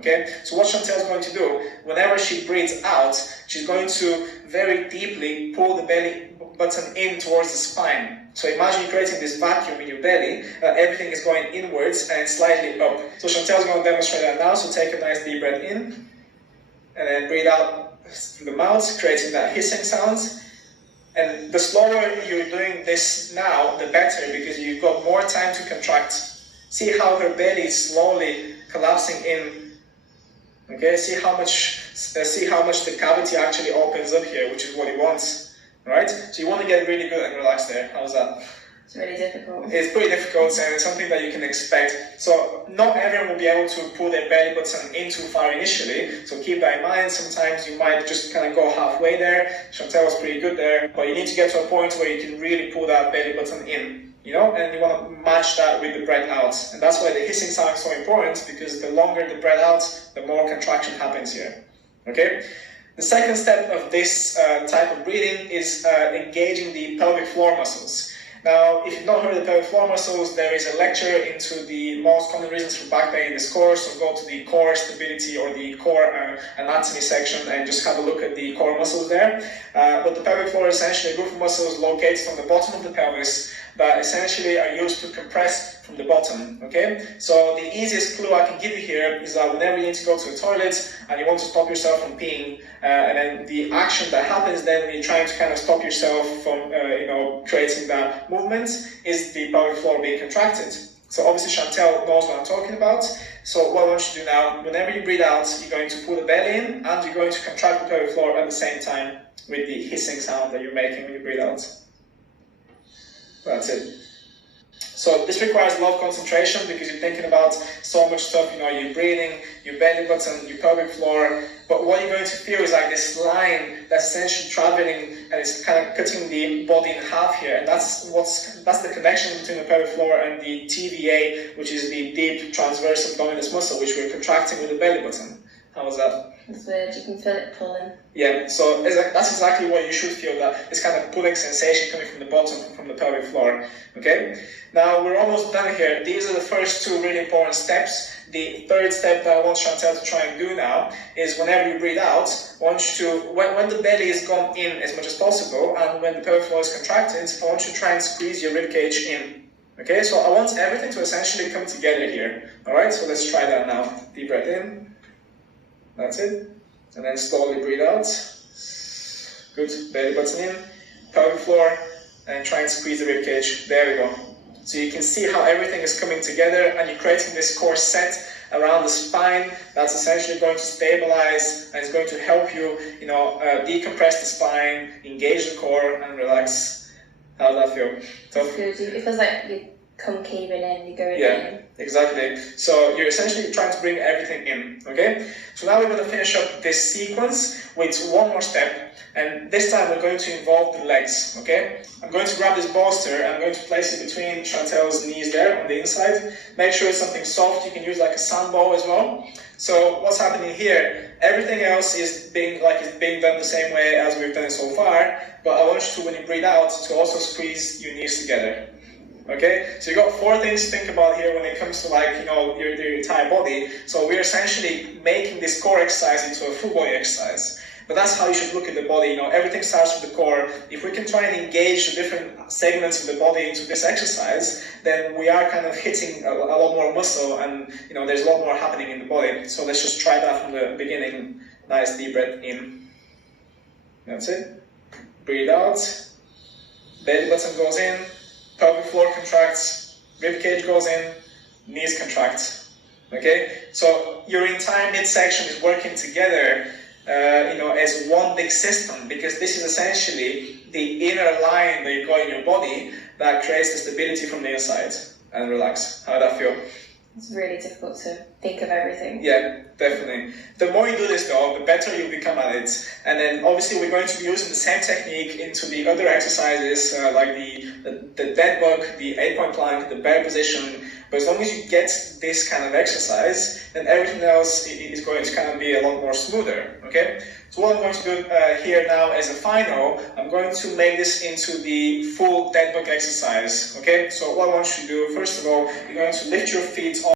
Okay, so what Chantel is going to do, whenever she breathes out, she's going to very deeply pull the belly button in towards the spine. So imagine you're creating this vacuum in your belly, everything is going inwards and slightly up. So Chantel is going to demonstrate that now, so take a nice deep breath in, and then breathe out through the mouth, creating that hissing sound. And the slower you're doing this now, the better, because you've got more time to contract. See how her belly is slowly collapsing in. Okay, see how much the cavity actually opens up here, which is what you want, right? So you want to get really good and relaxed there. How's that? It's really difficult. It's pretty difficult, and it's something that you can expect. So not everyone will be able to pull their belly button in too far initially, so keep that in mind. Sometimes you might just kind of go halfway there. Chantel was pretty good there, but you need to get to a point where you can really pull that belly button in, you know, and you want to match that with the breath out. And that's why the hissing sound is so important, because the longer the breath out, the more contraction happens here, okay? The second step of this type of breathing is engaging the pelvic floor muscles. Now, if you've not heard of the pelvic floor muscles, there is a lecture into the most common reasons for back pain in this course, so go to the core stability or the core anatomy section and just have a look at the core muscles there. But the pelvic floor is essentially a group of muscles located on the bottom of the pelvis that essentially are used to compress from the bottom, okay? So the easiest clue I can give you here is that whenever you need to go to the toilet and you want to stop yourself from peeing, and then the action that happens then when you're trying to kind of stop yourself from, creating that movement is the pelvic floor being contracted. So obviously Chantel knows what I'm talking about. So what I want you to do now, whenever you breathe out, you're going to pull the belly in and you're going to contract the pelvic floor at the same time with the hissing sound that you're making when you breathe out. That's it. So this requires a lot of concentration because you're thinking about so much stuff, you're breathing, your belly button, your pelvic floor, but what you're going to feel is like this line that's essentially traveling and it's kind of cutting the body in half here, and that's the connection between the pelvic floor and the TVA, which is the deep transverse abdominis muscle, which we're contracting with the belly button. How was that? It's weird, you can feel it pulling. Yeah, so that's exactly what you should feel, that this kind of pulling sensation coming from the bottom, from the pelvic floor, okay? Now, we're almost done here. These are the first two really important steps. The third step that I want Chantel to try and do now is whenever you breathe out, I want you to, when the belly is gone in as much as possible and when the pelvic floor is contracted, I want you to try and squeeze your ribcage in. Okay, so I want everything to essentially come together here. Alright, so let's try that now. Deep breath in. That's it. And then slowly breathe out. Good. Belly button in. Pelvic floor. And try and squeeze the ribcage. There we go. So you can see how everything is coming together and you're creating this core set around the spine that's essentially going to stabilize and it's going to help you, decompress the spine, engage the core and relax. How does that feel? Tough? It's good. It feels like you're concaving in, you're going in. Yeah, exactly. So you're essentially trying to bring everything in, okay? So now we're going to finish up this sequence with one more step. And this time we're going to involve the legs, okay? I'm going to grab this bolster and I'm going to place it between Chantel's knees there on the inside. Make sure it's something soft. You can use like a sand ball as well. So what's happening here, everything else is being done the same way as we've done it so far, but I want you to, when you breathe out, to also squeeze your knees together. Okay, so you got four things to think about here when it comes to your entire body. So we're essentially making this core exercise into a full body exercise. But that's how you should look at the body. Everything starts with the core. If we can try and engage the different segments of the body into this exercise, then we are kind of hitting a lot more muscle, and there's a lot more happening in the body. So let's just try that from the beginning. Nice deep breath in. That's it. Breathe out. Belly button goes in. Pelvic floor contracts. Rib cage goes in. Knees contract. Okay. So your entire midsection is working together. As one big system, because this is essentially the inner line that you got in your body that creates the stability from the inside. And relax. How does that feel? It's really difficult to think of everything. Yeah, definitely. The more you do this though, the better you become at it. And then obviously we're going to be using the same technique into the other exercises like the dead bug, the 8-point plank, the bear position. But as long as you get this kind of exercise, then everything else is going to kind of be a lot more smoother, okay? So what I'm going to do here now as a final, I'm going to make this into the full dead bug exercise, okay? So what I want you to do, first of all, you're going to lift your feet